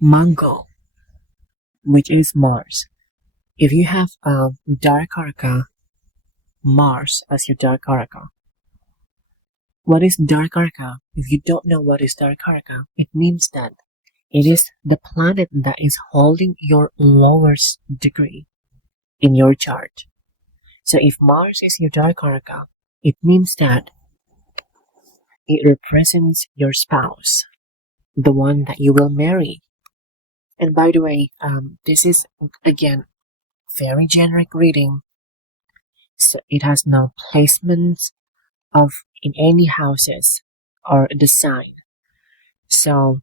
Mango, which is Mars. If you have darakaraka, Mars as your darakaraka. What is darakaraka? If you don't know what is darakaraka, it means that it is the planet that is holding your lowest degree in your chart. So if Mars is your darakaraka, it means that it represents your spouse, the one that you will marry. And by the way, this is again very generic reading, so it has no placements of in any houses or the sign. So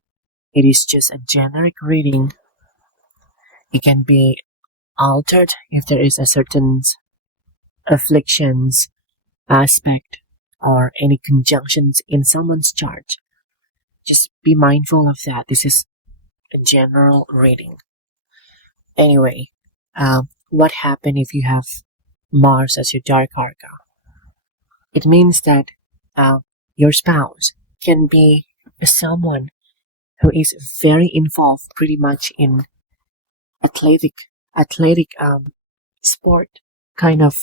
it is just a generic reading. It can be altered if there is a certain afflictions aspect or any conjunctions in someone's chart. Just be mindful of that. This is a general reading. Anyway, what happens if you have Mars as your darakaraka? It means that your spouse can be someone who is very involved pretty much in athletic sport kind of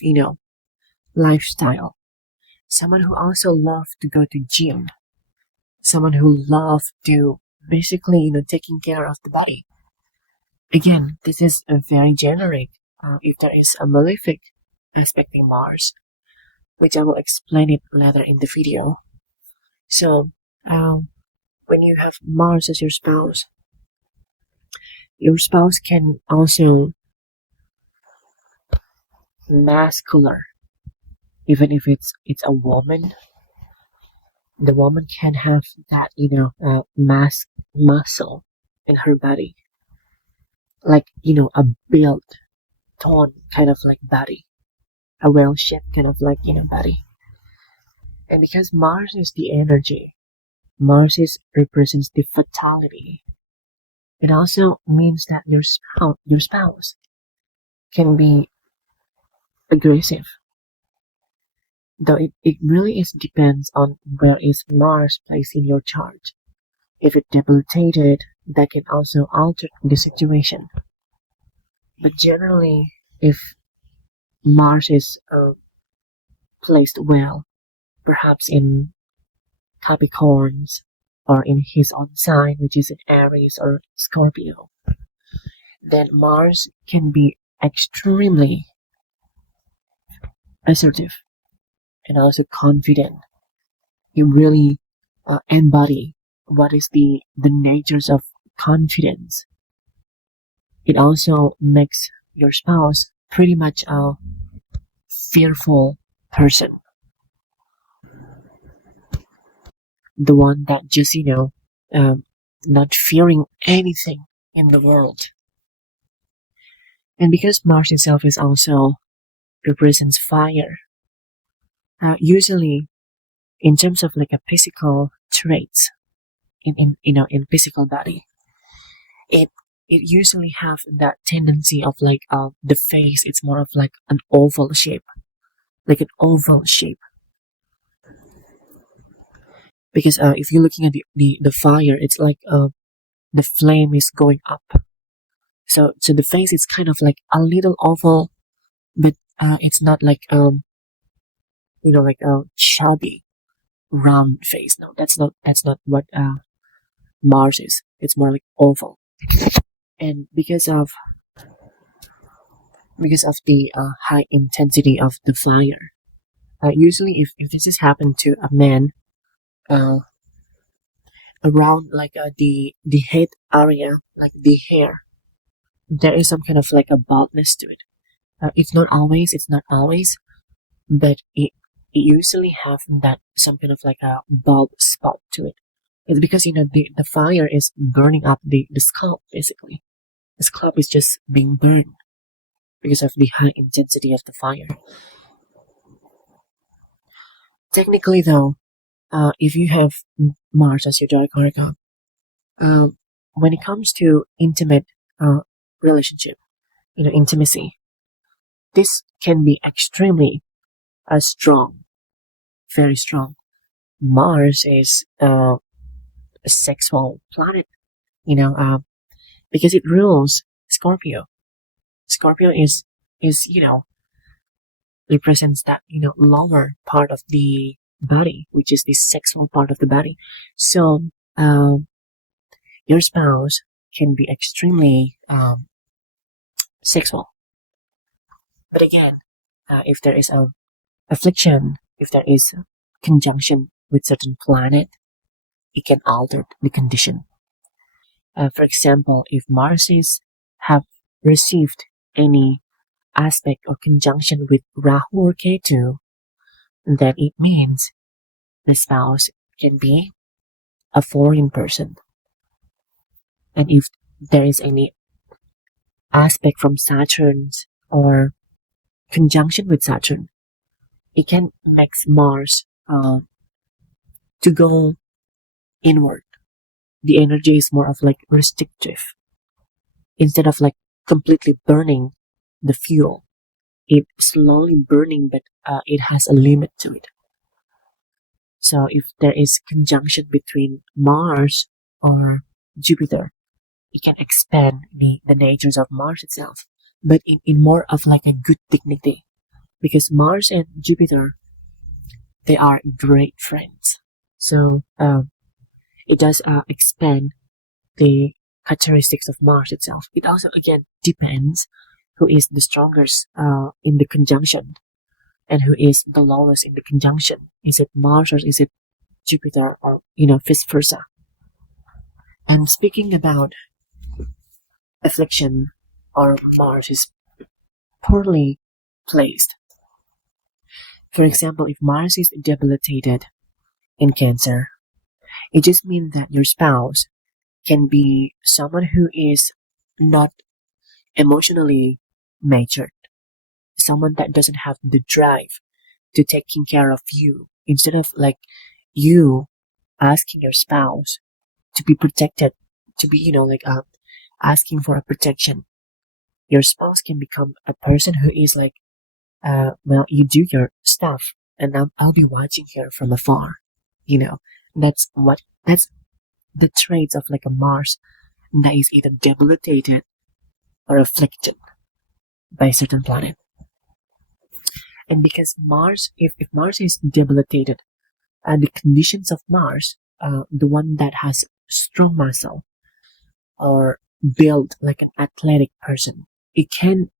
lifestyle. Someone who also love to go to gym. Someone who love to basically taking care of the body. Again, this is a very generic. If there is a malefic aspecting Mars, which I will explain it later in the video. So, when you have Mars as your spouse can also muscular. Even if it's a woman, the woman can have that muscle in her body, like a built, toned kind of like body, a well-shaped kind of like body. And because Mars is the energy, Mars represents the fatality. It also means that your spouse can be aggressive. Though it really depends on where is Mars placed in your chart. If it debilitated, that can also alter the situation. But generally, if Mars is placed well, perhaps in Capricorns or in his own sign, which is in Aries or Scorpio, then Mars can be extremely assertive and also confident. You really embody what is the natures of confidence. It also makes your spouse pretty much a fearful person. The one that just, not fearing anything in the world. And because Mars itself is also represents fire, usually in terms of like a physical traits in physical body, it usually have that tendency of like the face. It's more of like an oval shape, because if you're looking at the fire, it's like the flame is going up. So the face is kind of like a little oval, but it's not like like a chubby round face. No, that's not what Mars is. It's more like oval. And because of the high intensity of the fire, usually if this has happened to a man, around like the head area, like the hair, there is some kind of like a baldness to it. It's not always, but it usually have that some kind of like a bald spot to it. It's because the fire is burning up the scalp. Basically, the scalp is just being burned because of the high intensity of the fire. Technically, though, if you have Mars as your darakaraka, when it comes to intimate relationship, intimacy, this can be extremely strong, very strong. Mars is a sexual planet. because it rules Scorpio. Scorpio is represents that lower part of the body, which is the sexual part of the body. So your spouse can be extremely sexual, but again, if there is a affliction, if there is a conjunction with certain planet, it can alter the condition. For example, if Mars is have received any aspect or conjunction with Rahu or Ketu, then it means the spouse can be a foreign person. And if there is any aspect from Saturn or conjunction with Saturn, it can make Mars to go inward. The energy is more of like restrictive. Instead of like completely burning the fuel, it slowly burning, but it has a limit to it. So if there is conjunction between Mars or Jupiter, it can expand the natures of Mars itself, but in more of like a good dignity, because Mars and Jupiter, they are great friends. So it does expand the characteristics of Mars itself. It also again depends who is the strongest in the conjunction and who is the lowest in the conjunction. Is it Mars or is it Jupiter, or vice versa? And speaking about affliction, or Mars is poorly placed. For example, if Mars is debilitated in Cancer, it just means that your spouse can be someone who is not emotionally matured, someone that doesn't have the drive to taking care of you. Instead of like you asking your spouse to be protected, to be asking for a protection, your spouse can become a person who is like, well, you do your stuff, and I'll be watching here from afar. That's the traits of like a Mars that is either debilitated or afflicted by a certain planet. And because Mars, if Mars is debilitated, and the conditions of Mars, the one that has strong muscle or built like an athletic person, it can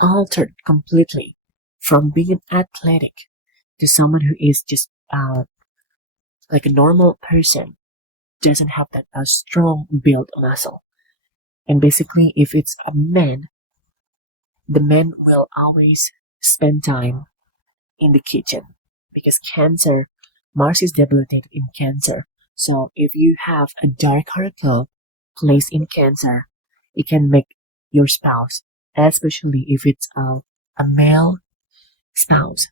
alter completely from being an athletic to someone who is just like a normal person, doesn't have that strong built muscle. And basically, if it's a man, the man will always spend time in the kitchen, because Cancer, Mars is debilitated in Cancer. So if you have a darakaraka placed in Cancer, it can make your spouse, especially if it's a male spouse,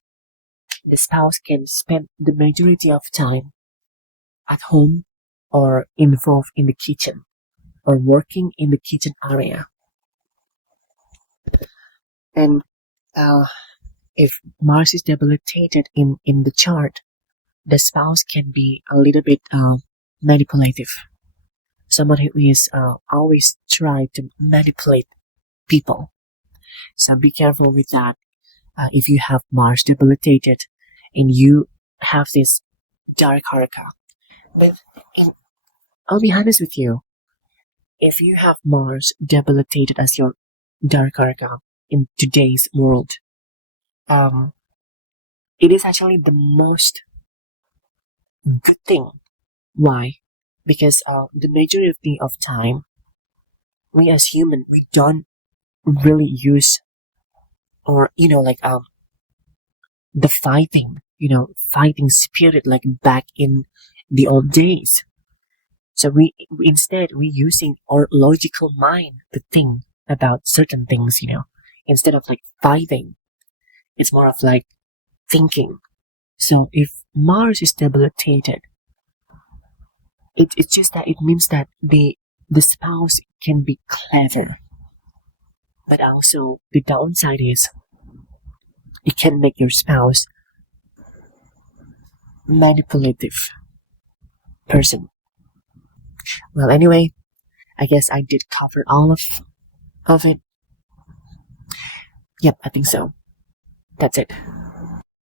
the spouse can spend the majority of time at home or involved in the kitchen or working in the kitchen area. And if Mars is debilitated in the chart, the spouse can be a little bit manipulative. Someone who is always try to manipulate people. So be careful with that. If you have Mars debilitated and you have this darakaraka. But I'll be honest with you. If you have Mars debilitated as your darakaraka in today's world, it is actually the most good thing. Why? Because the majority of time, we as human, we don't really use, or the fighting spirit like back in the old days. So we instead we using our logical mind to think about certain things, instead of like fighting. It's more of like thinking. So if Mars is debilitated, it's just that it means that the spouse can be clever, but also the downside is it can make your spouse manipulative person. Well, anyway, I guess I did cover all of it. Yep, I think so. That's it.